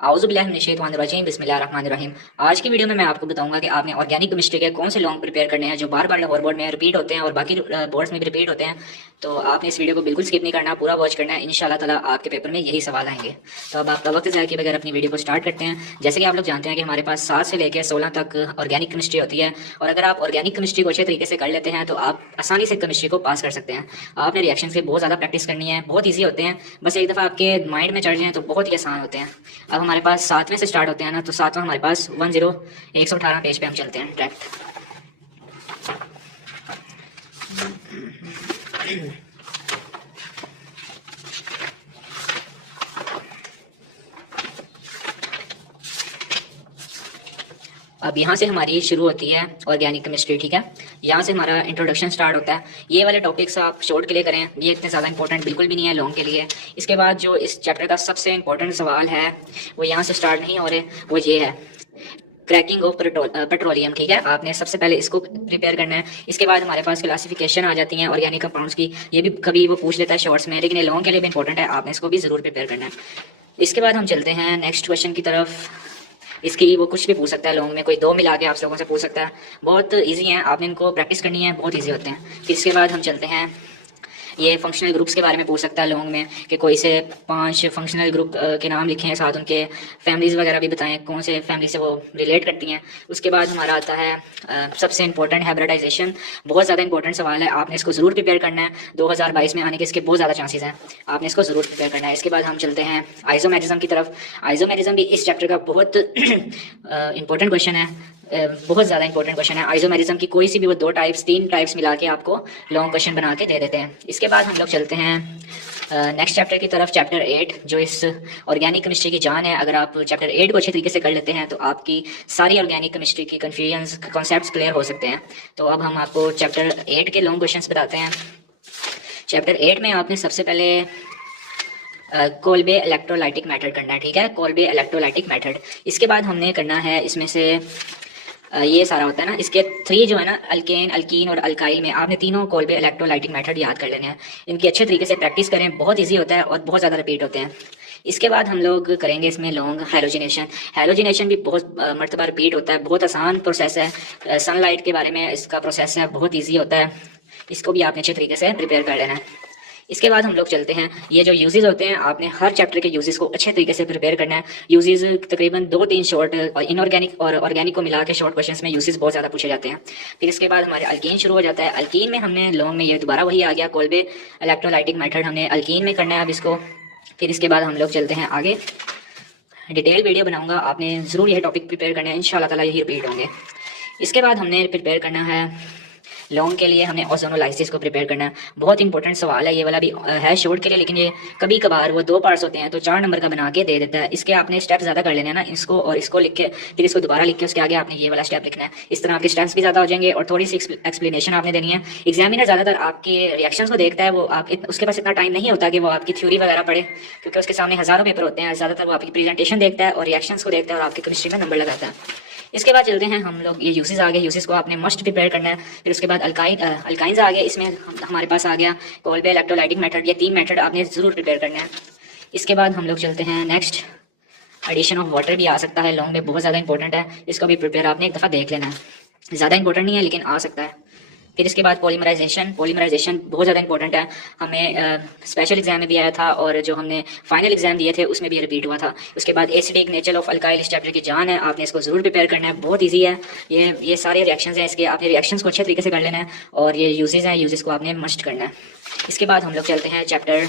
आउज़ुबिल्लाहिमिनश्शैतानिर्रजीम बिस्मिल्लाहिर्रहमानिर्रहीम। आज की वीडियो में मैं आपको बताऊंगा कि आपने ऑर्गेनिक केमिस्ट्री के कौन से लॉन्ग प्रिपेयर करने हैं जो बार बार लाहौर बोर्ड में रिपीट होते हैं और बाकी बोर्ड्स में भी रिपीट होते हैं। तो आपने इस वीडियो को बिल्कुल स्किप नहीं करना, पूरा वॉच करना है। इंशाल्लाह ताला आपके पेपर में यही सवाल आएंगे। तो अब आपका वक्त ज़ाया किए बगैर अपनी वीडियो को स्टार्ट करते हैं। जैसे कि आप लोग जानते हैं कि हमारे पास 7 से लेकर 16 तक ऑर्गेनिक केमिस्ट्री होती है, और अगर आप ऑर्गेनिक केमिस्ट्री को अच्छे तरीके से कर लेते हैं तो आप आसानी से केमिस्ट्री को पास कर सकते हैं। आपने रिएक्शन से बहुत ज़्यादा प्रैक्टिस करनी है, बहुत ईजी होते हैं, बस एक दफ़ा आपके माइंड में चढ़ जाएँ तो बहुत ही आसान होते हैं। अब हमारे पास 7वें से स्टार्ट होते हैं ना, तो 7वां हमारे पास 118 पेज पे हम चलते हैं डायरेक्ट। अब यहाँ से हमारी शुरू होती है ऑर्गेनिक केमिस्ट्री, ठीक है। यहाँ से हमारा इंट्रोडक्शन स्टार्ट होता है। ये वाले टॉपिक्स आप शॉर्ट के लिए करें, ये इतने ज़्यादा इंपॉर्टेंट बिल्कुल भी नहीं है लॉन्ग के लिए। इसके बाद जो इस चैप्टर का सबसे इंपॉर्टेंट सवाल है वो यहाँ से स्टार्ट नहीं हो रहे, वो ये है क्रैकिंग ऑफ पेट्रोलियम, ठीक है। आपने सबसे पहले इसको प्रिपेयर करना है। इसके बाद हमारे पास क्लासिफिकेशन आ जाती है ऑर्गेनिक कंपाउंड्स की, ये भी कभी वो पूछ लेता है शॉर्ट्स में, लेकिन ये लॉन्ग के लिए भी इंपॉर्टेंट है, आपने इसको भी ज़रूर प्रिपेयर करना है। इसके बाद हम चलते हैं नेक्स्ट क्वेश्चन की तरफ। इसकी वो कुछ भी पूछ सकता है लॉन्ग में, कोई 2 मिला के आप लोगों से पूछ सकता है। बहुत इजी हैं, आपने इनको प्रैक्टिस करनी है, बहुत इजी होते हैं। फिर इसके बाद हम चलते हैं, ये फंक्शनल ग्रुप्स के बारे में पूछ सकता है लॉन्ग में कि कोई से 5 फंक्शनल ग्रुप के नाम लिखे हैं, साथ उनके फैमिलीज़ वगैरह भी बताएं कौन से फैमिली से वो रिलेट करती हैं। उसके बाद हमारा आता है सबसे इंपॉर्टेंट हाइब्रिडाइजेशन। बहुत ज़्यादा इंपॉर्टेंट सवाल है, आपने इसको ज़रूर प्रिपेयर करना है। 2022 में आने के इसके बहुत ज़्यादा चांसेस हैं, आपने इसको ज़रूर प्रिपेयर करना है। इसके बाद हम चलते हैं आइसोमेरिज्म की तरफ। आइसोमेरिज्म भी इस चैप्टर का बहुत इंपॉर्टेंट क्वेश्चन है, बहुत ज़्यादा इंपॉर्टेंट क्वेश्चन है। आइसोमेरिज्म की कोई सी भी वो 2 टाइप्स 3 टाइप्स मिला के आपको लॉन्ग क्वेश्चन बना के दे देते हैं। इसके बाद हम लोग चलते हैं नेक्स्ट चैप्टर की तरफ, चैप्टर 8, जो इस ऑर्गेनिक केमिस्ट्री की जान है। अगर आप चैप्टर 8 को अच्छे तरीके से कर लेते हैं तो आपकी सारी ऑर्गेनिक केमिस्ट्री की कन्फ्यूजन्स कॉन्सेप्ट्स क्लियर हो सकते हैं। तो अब हम आपको चैप्टर 8 के लॉन्ग क्वेश्चंस बताते हैं। चैप्टर 8 में आपने सबसे पहले कोल्बे इलेक्ट्रोलाइटिक मेथड करना है, ठीक है, कोल्बे इलेक्ट्रोलाइटिक मेथड। इसके बाद हमने करना है इसमें से ये सारा होता है ना, इसके 3 जो है ना, अल्केन, अल्कीन और अल्काइल में आपने तीनों कोल्बे इलेक्ट्रोलाइटिक मेथड याद कर लेने हैं। इनकी अच्छे तरीके से प्रैक्टिस करें, बहुत इजी होता है और बहुत ज़्यादा रिपीट होते हैं। इसके बाद हम लोग करेंगे इसमें लॉन्ग हैलोजिनेशन। हैलोजिनेशन भी बहुत मरतबा रिपीट होता है, बहुत आसान प्रोसेस है। सनलाइट के बारे में इसका प्रोसेस है, बहुत ईजी होता है, इसको भी आपने अच्छे तरीके से प्रिपेयर कर लेना है। इसके बाद हम लोग चलते हैं, ये जो यूजेस होते हैं, आपने हर चैप्टर के यूजेस को अच्छे तरीके से प्रिपेयर करना है। यूजेस तकरीबन 2-3 शॉर्ट और इनऑर्गेनिक और ऑर्गेनिक को मिला के शॉर्ट क्वेश्चंस में यूजेस बहुत ज़्यादा पूछे जाते हैं। फिर इसके बाद हमारे अल्कीन शुरू हो जाता है। अल्कीन में हमने लॉन्ग में ये दोबारा वही आ गया, कोल्बे इलेक्ट्रोलाइटिक मेथड हमने अल्कीन में करना है अब इसको। फिर इसके बाद हम लोग चलते हैं आगे, डिटेल वीडियो बनाऊंगा, आपने ज़रूर यह टॉपिक प्रिपेयर करना है, इंशाल्लाह ताला यही रिपीट होंगे। इसके बाद हमने प्रिपेयर करना है लॉन्ग के लिए, हमने ओजोनोलाइसिस को प्रिपेयर करना है। बहुत इंपॉर्टेंट सवाल है, ये वाला भी है शॉर्ट के लिए, लेकिन ये कभी कभार वो 2 पार्ट्स होते हैं तो 4 नंबर का बना के दे देता है। इसके आपने स्टेप ज़्यादा कर लेने हैं ना, इसको और इसको लिख के फिर इसको दोबारा लिख के उसके आगे आपने ये वाला स्टेप लिखना है। इस तरह आपके स्टेप्स भी ज़्यादा हो जाएंगे और थोड़ी सी एक्सप्लेनेशन आपने देनी है। एग्जामिनर ज़्यादातर आपके रिएक्शंस को देखता है, वो उसके पास इतना टाइम नहीं होता कि वो आपकी थ्योरी वगैरह पढ़े, क्योंकि उसके सामने हज़ारों पेपर होते हैं। ज़्यादातर वो आपकी प्रेजेंटेशन देखता है और रिएक्शंस को देखता है और आपकी केमिस्ट्री में नंबर लगाता है। इसके बाद चलते हैं हम लोग, ये यूसेस आ गए, यूसेस को आपने मस्ट प्रिपेयर करना है। फिर उसके बाद अल्काइंस आ गए, इसमें हमारे पास आ गया कोल्बे इलेक्ट्रोलाइटिक मेथड। ये 3 मेथड आपने ज़रूर प्रिपेयर करना है। इसके बाद हम लोग चलते हैं नेक्स्ट, एडिशन ऑफ वाटर भी आ सकता है लॉन्ग में, बहुत ज़्यादा इंपॉर्टेंट है, इसको भी प्रिपेयर आपने एक दफ़ा देख लेना है। ज़्यादा इंपॉर्टेंट नहीं है लेकिन आ सकता है। फिर इसके बाद पॉलीमराइजेशन बहुत ज़्यादा इंपॉर्टेंट है, हमें स्पेशल एग्जाम में भी आया था और जो हमने फाइनल एग्जाम दिए थे उसमें भी रिपीट हुआ था। उसके बाद एसिडिक नेचर ऑफ अल्काइल इस चैप्टर की जान है, आपने इसको ज़रूर प्रिपेयर करना है, बहुत ईजी है। ये सारे रिएक्शंस हैं इसके, आपने रिएक्शंस को अच्छे तरीके से कर लेना है और ये यूजेस हैं, यूजेस को आपने मस्ट करना है। इसके बाद हम लोग चलते हैं चैप्टर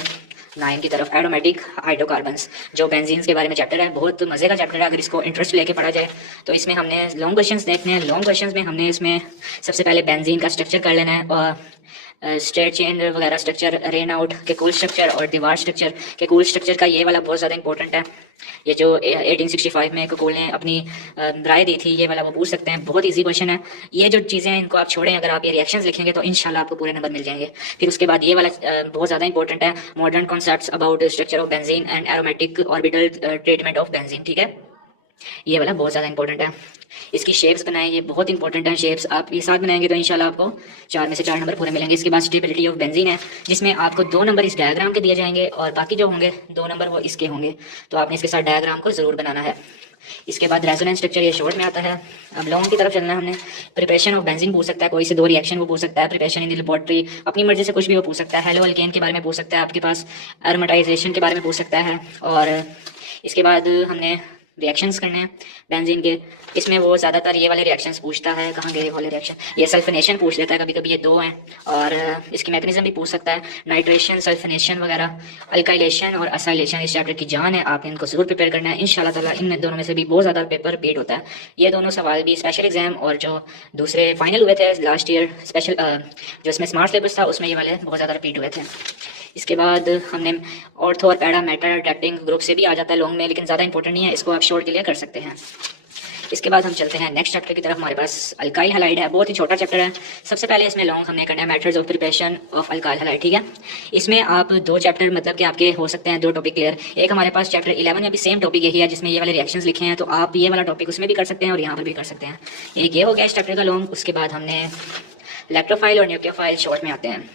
9 की तरफ, एरोमेटिक हाइड्रोकार्बन्स, जो बेंजीन्स के बारे में चैप्टर है। बहुत मज़े का चैप्टर है, अगर इसको इंटरेस्ट लेके पढ़ा जाए तो। इसमें हमने लॉन्ग क्वेश्चंस देखने हैं। लॉन्ग क्वेश्चंस में हमने इसमें सबसे पहले बेंजीन का स्ट्रक्चर कर लेना है और स्ट्रेट चेन वगैरह स्ट्रक्चर, रेन आउट के कूल स्ट्रक्चर और दीवार स्ट्रक्चर के कूल स्ट्रक्चर का ये वाला बहुत ज़्यादा इंपॉर्टेंट है। ये जो 1865 में कोकोल ने अपनी राय दी थी, ये वाला वो पूछ सकते हैं, बहुत इजी क्वेश्चन है। ये जो चीज़ें हैं इनको आप छोड़ें, अगर आप ये रिएक्शंस लिखेंगे तो इंशाल्लाह आपको पूरे नंबर मिल जाएंगे। फिर उसके बाद ये वाला बहुत ज़्यादा इंपॉर्टेंट है, modern concepts about structure of benzene and aromatic orbital treatment of benzene, ठीक है। ये वाला बहुत ज़्यादा इंपॉर्टेंट है। इसकी शेप्स बनाएं, ये बहुत इंपॉर्टेंट है। शेप्स आप ये साथ बनाएंगे तो इंशाल्लाह आपको 4 में से 4 नंबर पूरे मिलेंगे। इसके बाद स्टेबिलिटी ऑफ बेंजीन है, जिसमें आपको 2 नंबर इस डायग्राम के दिए जाएंगे और बाकी जो होंगे 2 नंबर वो इसके होंगे। तो आपने इसके साथ डायग्राम को ज़रूर बनाना है। इसके बाद रेजोनेंस स्ट्रक्चर, ये शॉर्ट में आता है। अब लॉन्ग की तरफ चलना है हमने। प्रिपरेशन ऑफ बेंजीन पूछ सकता है, कोई से 2 रिएक्शन वो पूछ सकता है। प्रिपरेशन इन द लेबोरेटरी, अपनी मर्जी से कुछ भी वो पूछ सकता है। हेलो अल्केन के बारे में पूछ सकता है, आपके पास एरोमेटाइजेशन के बारे में पूछ सकता है। और इसके बाद हमने रिएक्शंस करने हैं बेंजीन के। इसमें वो ज़्यादातर ये वाले रिएक्शंस पूछता है। कहाँ गए वाले रिएक्शन? ये सल्फनेशन पूछ लेता है कभी कभी, ये 2 हैं। और इसकी मैकेनिज्म भी पूछ सकता है, नाइट्रेशन, सल्फनेशन वगैरह। अल्काइलेशन और असाइलेशन इस चैप्टर की जान है, आपने इनको जरूर प्रिपेयर करना है इंशाल्लाह ताला। इन दोनों में से भी बहुत ज़्यादा पेपर रिपीट होता है। ये दोनों सवाल भी स्पेशल एग्जाम और जो दूसरे फाइनल हुए थे लास्ट ईयर स्पेशल, जो इसमें स्मार्ट सिलेबस था उसमें ये वाले बहुत ज़्यादा रिपीट हुए थे। इसके बाद हमने ऑर्थो और पैरा मैटर टैक्टिंग ग्रुप से भी आ जाता है लॉन्ग में, लेकिन ज़्यादा इंपॉर्टेंट नहीं है, इसको आप शॉर्ट के लिए कर सकते हैं। इसके बाद हम चलते हैं नेक्स्ट चैप्टर की तरफ। हमारे पास अल्काइल हैलाइड है, बहुत ही छोटा चैप्टर है। सबसे पहले इसमें लॉन्ग हमने करना है methods of preparation of alkyl halide, ठीक है। इसमें आप 2 चैप्टर मतलब कि आपके हो सकते हैं 2 टॉपिक क्लियर। एक हमारे पास चैप्टर 11 में भी सेम टॉपिक यही है, जिसमें ये वाले रिएक्शंस लिखे हैं, तो आप ये वाला टॉपिक उसमें भी कर सकते हैं और यहाँ पर भी कर सकते हैं। एक ये हो गया इस चैप्टर का लॉन्ग। उसके बाद हमने इलेक्ट्रोफाइल और न्यूक्लियोफाइल शॉर्ट में आते हैं।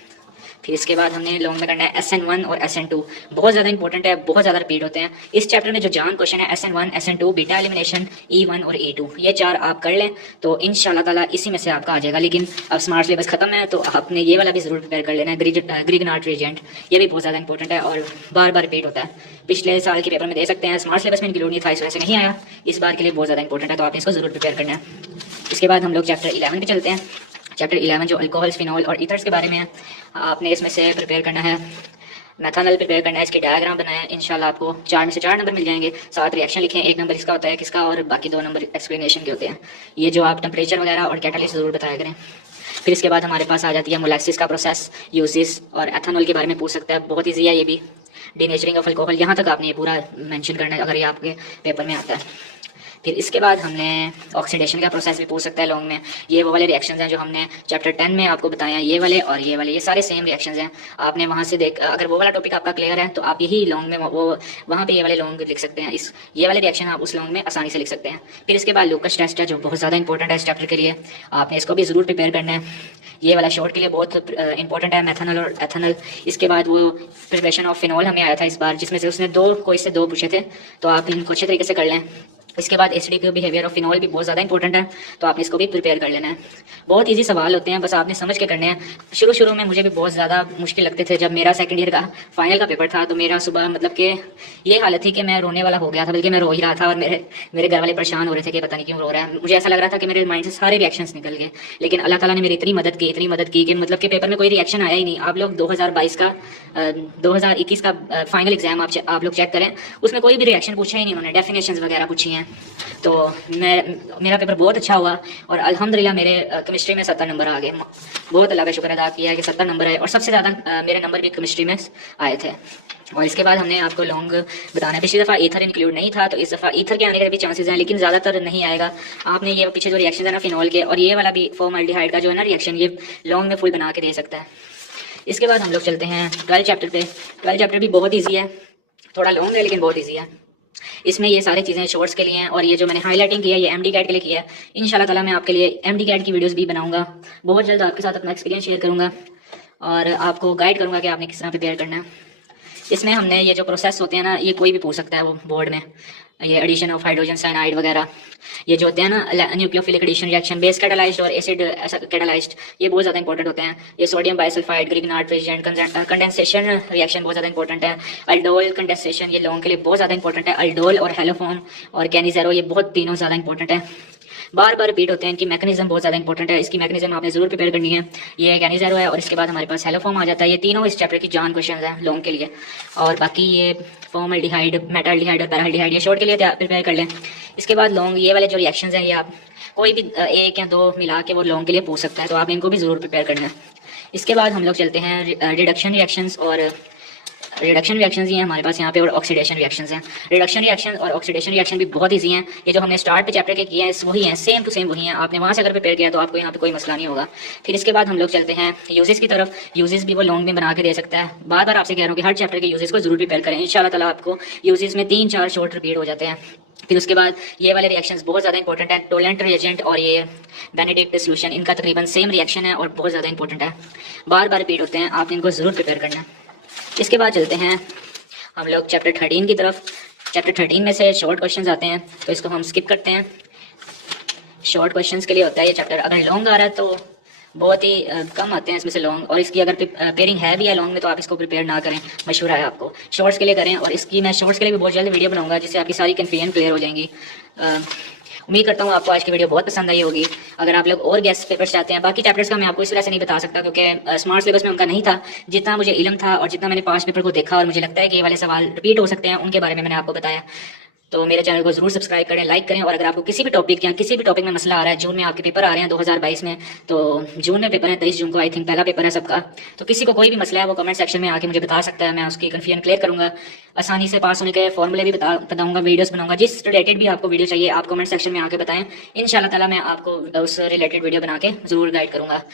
फिर इसके बाद हमने लॉन्ग में करना है SN1 और SN2, बहुत ज़्यादा इंपॉर्टेंट है, बहुत ज़्यादा रिपीट होते हैं। इस चैप्टर में जो जान क्वेश्चन है SN1, SN2, beta elimination, E1 और E2, ये 4 आप कर लें तो इंशाल्लाह ताला इसी में से आपका आ जाएगा। लेकिन अब स्मार्ट सिलेबस खत्म है तो आपने ये वाला भी ज़रूर प्रिपेयर कर लेना है, ग्रीगनार्ड रिएजेंट। ये भी बहुत ज़्यादा इंपॉर्टेंट है और बार बार रिपीट होता है। पिछले साल के पेपर में दे सकते हैं, स्मार्ट सिलेबस में इंक्लूड नहीं था इस वजह से नहीं आया। इस बार के लिए बहुत ज़्यादा इंपॉर्टेंट है, तो आपने इसको ज़रूर प्रिपेयर करना है। इसके बाद हम लोग चैप्टर 11 पे चलते हैं। चैप्टर 11 जो अल्कोहल्स, फिनॉल और ईथर्स के बारे में है, आपने इसमें से प्रिपेयर करना है मेथनॉल प्रिपेयर करना है। इसके डायग्राम बनाए, इंशाल्लाह आपको 4 में से 4 नंबर मिल जाएंगे। 7 रिएक्शन लिखें, 1 नंबर इसका होता है किसका, और बाकी 2 नंबर एक्सप्लेनेशन के होते हैं। ये जो आप टेम्परेचर वगैरह और कैटालिस्ट ज़रूर बताया करें। फिर इसके बाद हमारे पास आ जाती है मोलैक्सिस का प्रोसेस, यूजेस और एथेनॉल के बारे में पूछ सकता है, बहुत ईजी है ये भी। डीनेचरिंग ऑफ अल्कोहल, यहाँ तक आपने ये पूरा मेंशन करना है अगर ये आपके पेपर में आता है। फिर इसके बाद हमने ऑक्सीडेशन का प्रोसेस भी पूछ सकता है लॉन्ग में। ये वो वाले रिएक्शंस हैं जो हमने चैप्टर 10 में आपको बताया, ये वाले और ये वाले, ये सारे सेम रिएक्शंस हैं। आपने वहाँ से अगर वो वाला टॉपिक आपका क्लियर है तो आप यही लॉन्ग में वो वहाँ पे ये वाले लॉन्ग लिख सकते हैं। ये वाले रिएक्शन आप उस लॉन्ग में आसानी से लिख सकते हैं। फिर इसके बाद लूकस टेस्ट है जो बहुत ज़्यादा इंपॉर्टेंट है इस चैप्टर के लिए, आपने इसको भी ज़रूर प्रिपेयर करना है। ये वाला शॉर्ट के लिए बहुत इंपॉर्टेंट है, मेथनॉल और एथेनॉल। इसके बाद वो प्रिपरेशन ऑफ फिनॉल हमें आया था इस बार, जिसमें से उसने 2 पूछे थे, तो आप इनको अच्छे तरीके से कर लें। इसके बाद एसिडिक बिहेवियर ऑफ फिनॉल भी बहुत ज़्यादा इंपॉर्टेंट है, तो आपने इसको भी प्रिपेयर कर लेना है। बहुत इजी सवाल होते हैं, बस आपने समझ के करने हैं। शुरू में मुझे भी बहुत ज़्यादा मुश्किल लगते थे। जब मेरा सेकंड ईयर का फाइनल का पेपर था तो मेरा सुबह मतलब कि ये हालत थी कि मैं रोने वाला हो गया था, बल्कि मैं रो ही रहा था। और मेरे घर वाले परेशान हो रहे थे कि पता नहीं क्यों रो रहा है। मुझे ऐसा लग रहा था कि मेरे माइंड से सारे रिएक्शंस निकल गए, लेकिन अल्लाह ताला ने मेरी इतनी मदद की कि मतलब कि पेपर में कोई रिएक्शन आया ही नहीं। आप लोग 2021 का फाइनल एग्जाम आप लोग चेक करें, उसमें कोई भी रिएक्शन पूछा ही नहीं उन्होंने, डेफिनेशंस वगैरह पूछी हैं। तो मेरा पेपर बहुत अच्छा हुआ और अल्हम्दुलिल्लाह मेरे केमिस्ट्री में 70 नंबर आ गए। बहुत अल्लाह का शुक्र अदा किया है कि 70 नंबर आए, और सबसे ज़्यादा मेरे नंबर भी केमिस्ट्री में आए थे। और इसके बाद हमने आपको लॉन्ग बताना है। पिछली दफ़ा ईथर इंक्लूड नहीं था, तो इस दफ़ा ईथर के आने के भी चांसेस हैं, लेकिन ज़्यादातर नहीं आएगा। आपने ये पीछे जो रिएक्शन है ना फिनॉल के, और ये वाला भी फॉर्मल्डिहाइड का जो है ना रिएक्शन, ये लॉन्ग में फुल बना के दे सकता है। इसके बाद हम लोग चलते हैं 12 चैप्टर पे। 12 चैप्टर भी बहुत ईजी है, थोड़ा लॉन्ग है लेकिन बहुत ईजी है। इसमें ये सारी चीज़ें शॉर्ट्स के लिए हैं, और ये जो मैंने हाईलाइटिंग किया है ये MD कैट के लिए किया है। इंशाल्लाह ताला मैं आपके लिए MD कैट की वीडियोस भी बनाऊंगा, बहुत जल्द आपके साथ अपना एक्सपीरियंस शेयर करूंगा और आपको गाइड करूंगा कि आपने किस तरह प्रिपेयर करना है। इसमें हमने ये जो प्रोसेस होते हैं ना, ये कोई भी पूछ सकता है वो बोर्ड में, ये एडिशन ऑफ हाइड्रोजन साइनाइड वगैरह, ये जो होते हैं ना nucleophilic addition reaction, base catalysed और एसिड कैटालाइज्ड, ये बहुत ज़्यादा इंपॉर्टेंट होते हैं। ये sodium bisulphide, Grignard reagent, condensation reaction बहुत ज़्यादा इंपॉर्टेंट है। अल्डोल कंडेंसेशन ये लॉन्ग के लिए बहुत ज़्यादा इंपॉर्टेंट है। अल्डोल और हेलोफॉर्म और कैनिजेरो ये बहुत तीनों ज़्यादा इंपॉर्टेंट है, बार बार रिपीट होते हैं। इनकी मैकेनिज्म बहुत ज़्यादा इंपॉर्टेंट है, इसकी मैकेनिज्म आपने जरूर प्रिपेयर करनी है। ये कैनिजेरो है और इसके बाद हमारे पास हेलोफॉर्म आ जाता है। ये तीनों इस चैप्टर की जान क्वेश्चन हैं लॉन्ग के लिए। और बाकी ये फॉर्मल्डिहाइड, मेटाल्डिहाइड और पैराल्डिहाइड ये शॉर्ट के लिए प्रिपेयर कर लें। इसके बाद लॉन्ग ये वाले जो रिएक्शंस हैं, ये आप कोई भी 1 या 2 मिला के वो लॉन्ग के लिए पूछ सकता है, तो आप इनको भी ज़रूर प्रिपेयर करना है। इसके बाद हम लोग चलते हैं रिडक्शन रिएक्शंस और रिडक्शन रिएक्शंस ही हैं हमारे पास यहाँ पे, और ऑक्सीडेशन रिएक्शंस हैं। रिडक्शन रिएक्शन और ऑक्सीडेशन रिएक्शन भी बहुत ईजी हैं। ये जो हमने स्टार्ट पे चैप्टर के किए हैं वही हैं, सेम टू सेम वही हैं। आपने वहाँ से अगर प्रिपेयर किया तो आपको यहाँ पे कोई मसला नहीं होगा। फिर इसके बाद हम लोग चलते हैं यूजेस की तरफ। यूजेस भी वो लॉन्ग में बना के दे सकता है। बार बार आपसे कह रहा हूँ कि हर चैप्टर के यूजेस को जरूर प्रिपेयर करें। इंशाल्लाह ताला आपको यूजेस में 3-4 शॉर्ट रिपीट हो जाते हैं। फिर उसके बाद ये वाले रिएक्शंस बहुत ज़्यादा इंपॉर्टेंट है। टोलेंट रिएजेंट और ये बेनेडिक्ट सॉल्यूशन, इनका तकरीबन सेम रिएक्शन है और बहुत ज़्यादा इंपॉर्टेंट है, बार बार रिपीट होते हैं। आपने इनको ज़रूर प्रिपेयर करना है। इसके बाद चलते हैं हम लोग चैप्टर 13 की तरफ। चैप्टर 13 में से शॉर्ट क्वेश्चंस आते हैं तो इसको हम स्किप करते हैं। शॉर्ट क्वेश्चंस के लिए होता है ये चैप्टर। अगर लॉन्ग आ रहा है तो बहुत ही कम आते हैं इसमें से लॉन्ग, और इसकी अगर पेयरिंग है भी है लॉन्ग में तो आप इसको प्रिपेयर ना करें, मशवरा है आपको शॉर्ट्स के लिए करें। और इसकी मैं शॉर्ट्स के लिए भी बहुत जल्द वीडियो बनाऊंगा जिससे आपकी सारी कन्फ्यूजन क्लियर हो जाएंगी। उम्मीद करता हूँ आपको आज की वीडियो बहुत पसंद आई होगी। अगर आप लोग और गेस्ट पेपर्स चाहते हैं, बाकी चैप्टर्स का मैं आपको इस तरह से नहीं बता सकता क्योंकि स्मार्ट सिलेबस में उनका नहीं था। जितना मुझे इल्म था और जितना मैंने पास्ट पेपर को देखा और मुझे लगता है कि ये वाले सवाल रिपीट हो सकते हैं, उनके बारे में मैंने आपको बताया। तो मेरे चैनल को जरूर सब्सक्राइब करें, लाइक करें। और अगर आपको किसी भी टॉपिक या किसी भी टॉपिक में मसला आ रहा है, जून में आपके पेपर आ रहे हैं 2022 में, तो जून में पेपर है 23 जून को आई थिंक पहला पेपर है सबका। तो किसी को कोई भी मसला है वो कमेंट सेक्शन में आके मुझे बता सकता है, मैं उसकी कन्फ्यूजन क्लियर करूंगा। आसानी से पास होने के फॉर्मूले भी बताऊंगा, वीडियोस बनाऊंगा। जिस रिलेटेड भी आपको वीडियो चाहिए आप कमेंट सेक्शन में आके बताएं। इंशाल्लाह ताला मैं आपको उस रिलेटेड वीडियो बना के जरूर गाइड करूंगा।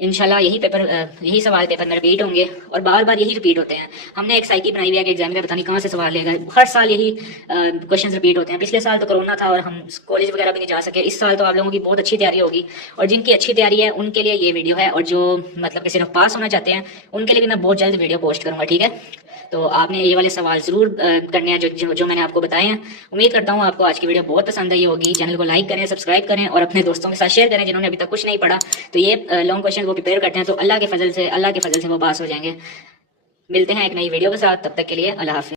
इंशाल्लाह यही सवाल पेपर में रिपीट होंगे और बार बार यही रिपीट होते हैं। हमने एक साइकी बनाई हुई है कि एग्जाम में पता नहीं कहाँ से सवाल लेगा। हर साल यही क्वेश्चन रिपीट होते हैं। पिछले साल तो कोरोना था और हम कॉलेज वगैरह भी नहीं जा सके। इस साल तो आप लोगों की बहुत अच्छी तैयारी होगी, और जिनकी अच्छी तैयारी है उनके लिए ये वीडियो है, और जो मतलब कि सिर्फ पास होना चाहते हैं उनके लिए भी मैं बहुत जल्द वीडियो पोस्ट करूँगा, ठीक है। तो आपने ये वाले सवाल जरूर करने हैं जो मैंने आपको बताए हैं। उम्मीद करता हूँ आपको आज की वीडियो बहुत पसंद आई होगी। चैनल को लाइक करें, सब्सक्राइब करें और अपने दोस्तों के साथ शेयर करें जिन्होंने अभी तक कुछ नहीं पढ़ा। तो ये लॉन्ग क्वेश्चन वो प्रिपेयर करते हैं तो अल्लाह के फजल से वो पास हो जाएंगे। मिलते हैं एक नई वीडियो के साथ, तब तक के लिए अल्लाह हाफिज़।